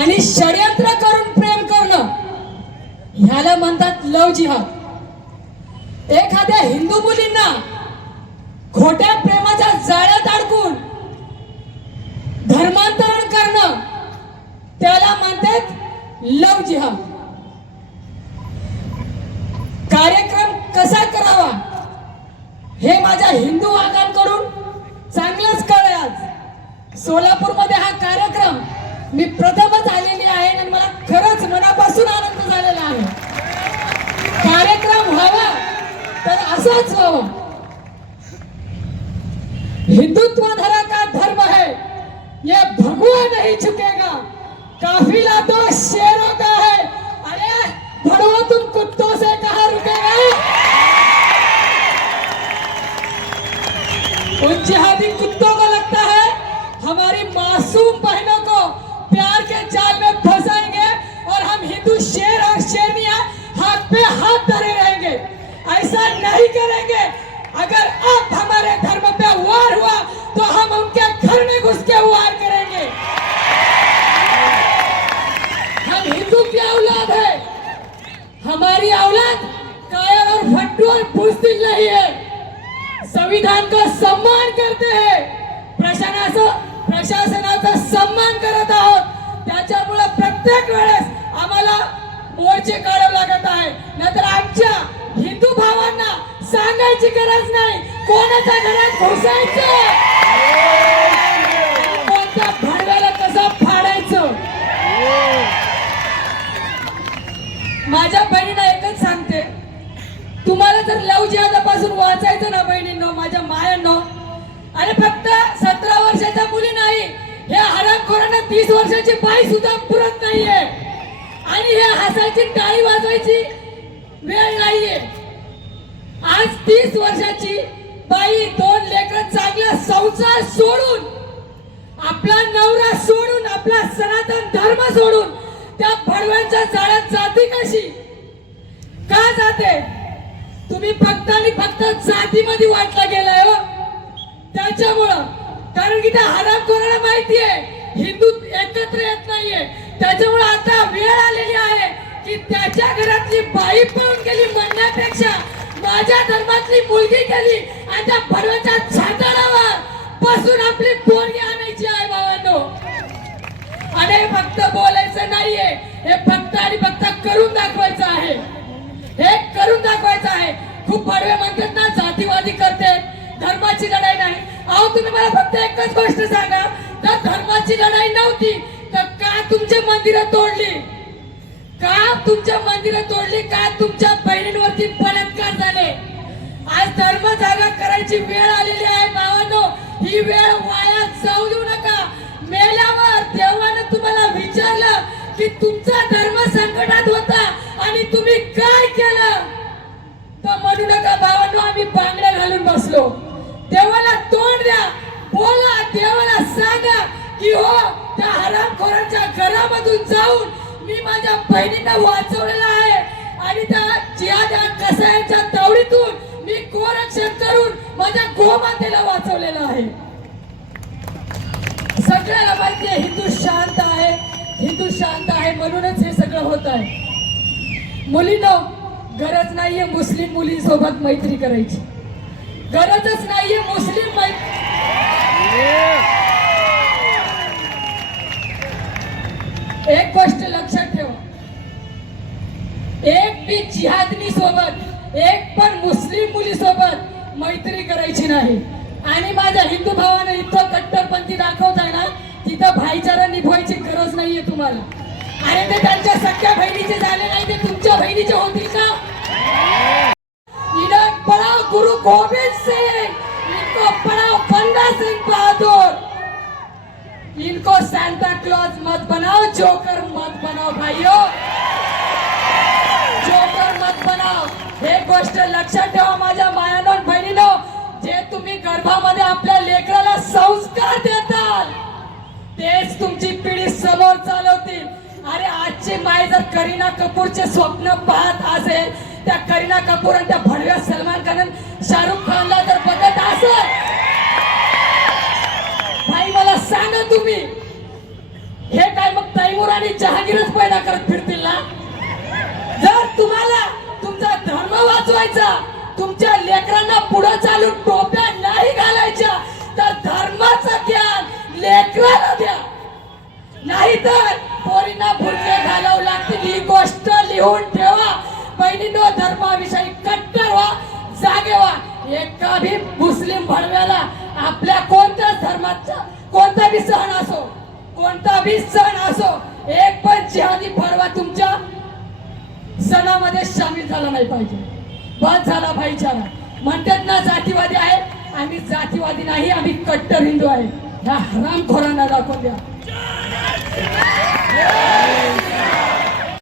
आणि षडयंत्र करून प्रेम करणं ह्याला म्हणतात लव जिहाद. एखाद्या हिंदू मुलींना खोट्या प्रेमाच्या जाळ्यात अडकून धर्मांतरण करणं त्याला म्हणतात लव जिहाद. कार्यक्रम कसा करावा हे माझ्या हिंदू वाघांकडून चांगलंच कळलं आज. सोलापूरमध्ये हा कार्यक्रम मी प्रथमच आलेली आहे आणि मला खरंच मनापासून आनंद झालेला आहे. कार्यक्रम व्हावा. तर असाच व्हावा हो. हिंदुत्व धरा का धर्म है ये भगवा नहीं झुकेगा काफिला तो शेरों का है. अरे भड़ो तुम कुत्तों से कहा रुकेगा? उन जिहादी कुत्तों को लगता है हमारी मासूम बहनों पे हाथ धरे रहेंगे। ऐसा नहीं करेंगे। अगर आप हमारे धर्म पे वार हुआ तो हम उनके घर में घुस के वार करेंगे। हम हिंदू की औलाद है। हमारी औलाद कायर और फट्टू और बुजदिल नहीं है। संविधान का सम्मान करते हैं। प्रशासनाचं प्रशासनाचा सन्मान करत आहोत। त्याच्यामुळे प्रत्येक वेळेस आम्हाला मोर्चे काढवला करत आहे. नाहीतर आमच्या हिंदू भावांना सांगायची गरज नाही. कोणाच्या घरात घुसायचं? कोणत्या भांडव्याला कसं फाडायचं? माझ्या बहिणीला एकच सांगते. तुम्हाला जर लव जिहादापासून वाचायचं ना बहिणींनो माझ्या मायांनो अरे फक्त सतरा वर्षाच्या मुली नाही हे हरामखोरांना तीस वर्षाची बाई सुद्धा पुरत नाहीये. आणि हे हसायची टाळी वाजवायची वेळ नाहीये. आज तीस वर्षाची बाई दोन लेकर चांगला संसार सोडून आपला नवरा सोडून आपला सनातन धर्म सोडून त्या भडव्यांच्या जाळ्यात जाती कशी? का जाते? तुम्ही फक्त आणि फक्त जातीमध्ये वाटला गेलाय हो. त्याच्यामुळं कारण की त्या हरामखोराला माहिती आहे हिंदू एकत्र येत नाहीये. त्याच्यामुळे आता वेळ आलेली आहे की त्याच्या घरातली बाई पळून गेली म्हणण्यापेक्षा माझ्या धर्मातली मुलगी गेली आणि त्या भडव्याच्या छाताडावर बसून आपली पोरगी आणायची आहे बाबांनो. आणि फक्त बोलायचं नाहीये हे फक्त आणि फक्त करून दाखवायचं आहे. हे करून दाखवायचं आहे. खूप बडवे म्हणतात ना जातीवादी करते. धर्माची लढाई नाही. अहो तुम्ही मला फक्त एकच गोष्ट सांगा तर धर्माची लढाई नव्हती तुमचे मंदिरं तोडली? का तुमच्या मंदिरं तोडली? का तुमच्या बहिणींवरती बलात्कार झाले? आज धर्म जागा करायची वेळ आलेली आहे भावानो. ही वेळ वाया जाऊ देऊ नका. मेल्यावर देवानं तुम्हाला विचारलं की तुमचा धर्म संकटात होता आणि तुम्ही काय केलं? तर म्हणू नका भावानो आम्ही बांगड्या घालून बसलो. देवाला तोंड द्या. बोला देवाला सांगा की हो त्या हरामखोरांच्या घरामधून जाऊन मी माझ्या बहिणींना वाचवलेलं आहे. आणि त्या जिहाद्या कसायांच्या तावडीतून मी गोरक्षण करून माझ्या गोमातेला वाचवलेलं आहे. सगळ्याला माहिती आहे हिंदू शांत आहे. हिंदू शांत आहे म्हणूनच हे सगळं होत आहे. मुलींना गरज नाहीये मुस्लिम मुलींसोबत मैत्री करायची. गरजच नाहीये मुस्लिम मैत्री एक गोष्ट लक्षात ठेवा. एक बी जिहादनी सोबत एक पण मुस्लिम मुली सोबत मैत्री करायची नाही. आणि माझ्या हिंदू भावाने इतकं कट्टरपंथी दाखवताय ना तिथं भाईचारा निभवायची गरज नाहीये तुम्हाला. आणि ते त्यांच्या सख्या बहिणीचे झाले नाही ते तुमच्या बहिणीचे होतील का? इधर पढ़ाओ गुरु गोविंद सिंग इनको पडाव बंदा सिंग बहादुर इनको सैंटा क्लॉज मत बनाओ जोकर मत बनाओ भाइयों। जोकर मत बनाओ। हे गोष्ट लक्षात ठेवा माझ्या मायानो बहिणीनो जे तुम्ही गर्भामध्ये आपल्या लेकराला संस्कार देताल तेच तुमची पिढी समोर चालवतील. अरे आजची माय जर करीना कपूरचे स्वप्न पाहत असेल त्या करीना कपूर आणि त्या भडव्या सलमान खान शाहरुख खानला तुम्ही? हे काय मग तैमूर आणि जहागीरच पैदा करत फिरतील ना? जर तुम्हाला तुमचा धर्म वाचवायचा तुमच्या लेकरांना पुढे चालून टोप्या नाही घालायच्या तर धर्माचं ज्ञान लेकराला द्या. नाहीतर पोरींना फुटके घालावं लागतील. ही गोष्ट लिहून ठेवा. बहिणीनो धर्माविषयी कट्टर व्हा जागे व्हा. एका भी मुस्लिम भडव्याला आपल्या कोणत्याच धर्माचा कोणता बी सण असो कोणता बी सण असो एक पण जिहादी परवा तुमच्या सणामध्ये सामील झाला नाही पाहिजे. बस झाला भाईचारा. म्हणतात ना जातीवादी आहे आम्ही जातीवादी नाही आम्ही कट्टर हिंदू आहे. ह्या हरामखोरांना दाखवून द्या.